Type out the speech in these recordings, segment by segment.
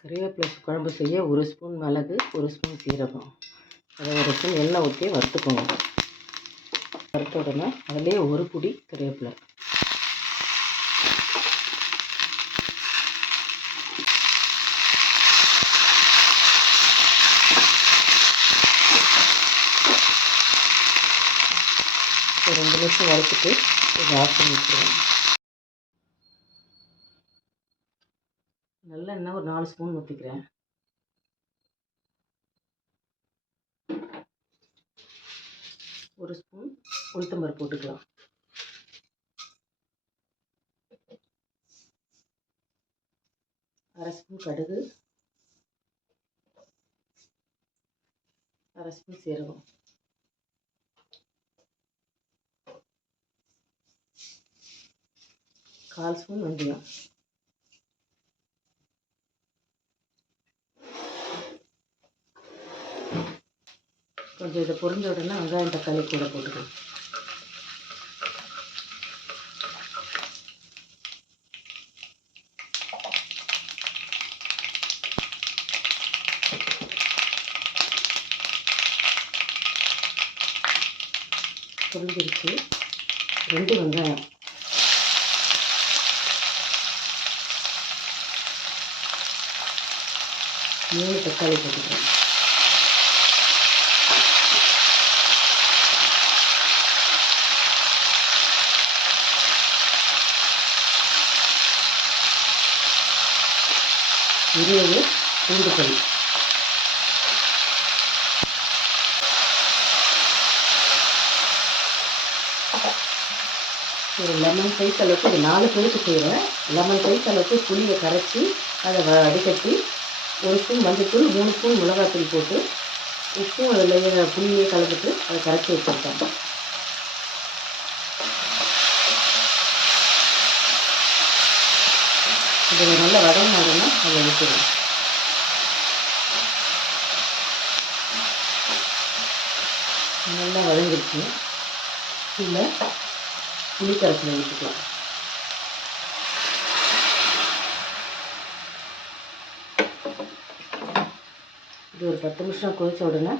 கறிவேப்பிலை குழம்பு செய்ய ஒரு ஸ்பூன் மிளகு ஒரு ஸ்பூன் சீரகம். அதை ஒரு ஸ்பூன் எண்ணெய் ஊற்றி வறுத்துக்கோங்க. வறுத்த உடனே அதிலே ஒரு பிடி கறிவேப்பிலை. ஒரு ரெண்டு நிமிஷம் வறுத்துட்டு இதை ஆஃப் பண்ணி வச்சுருவேன் நல்லெண்ணெய் ஒரு நாலு ஸ்பூன் ஊற்றிக்கிறேன் ஒரு ஸ்பூன் உளுத்தம்பருப்பு போட்டுக்கலாம். அரை ஸ்பூன் கடுகு. அரை ஸ்பூன் சீரகம். கால் ஸ்பூன் வெந்தயம். கொஞ்சம் இதை பொரிஞ்ச உடனே வெங்காயம் தக்காளி கூட போட்டுக்கலாம். பொரிஞ்சிருச்சு? ரெண்டு வெங்காயம். மூணு தக்காளி போட்டுக்கிறேன் இருபது பூண்டு பல் ஒரு லெமன் சைஸ் அளவுக்கு இது நாலு பேருக்கு செய்கிறேன் லெமன் சைஸ் அளவுக்கு புளியை கரைச்சி அதை வ- வடிகட்டி ஒரு ஸ்பூன் மஞ்சத்தூள் மூணு ஸ்பூன் மிளகாத்தூள் போட்டு உப்பும் அதில் புளியை கலந்துட்டு அதை கரைச்சி வச்சுருக்கேன். இதில் நல்லா வரணும் அதை ஊற்றிடுவேன் நல்லா வதங்கிடுச்சு. இதில் புளி கரைசலை ஊற்றிக்கலாம். இது ஒரு பத்து நிமிஷம் கொதிச்ச உடனே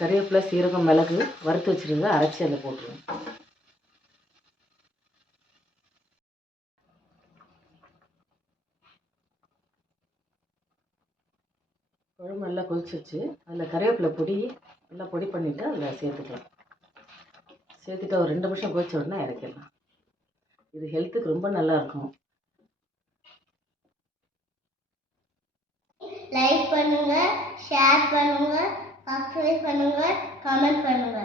கறிவேப்பிலை சீரகம் மிளகு வறுத்து வச்சுருந்தா அரைச்சி அதில் போட்டுருவேன் குழம்பு நல்லா கொதிச்சிச்சு அதில் கருவேப்பிலை பொடி நல்லா பொடி பண்ணிவிட்டு அதில் சேர்த்துக்கலாம். சேர்த்துட்டு ஒரு ரெண்டு நிமிஷம் கொதிச்ச உடனே இறக்கிடலாம். இது ஹெல்த்துக்கு ரொம்ப நல்லா இருக்கும். லைக் பண்ணுங்க ஷேர் பண்ணுங்க சப்ஸ்கிரைப் பண்ணுங்க கமெண்ட் பண்ணுங்க.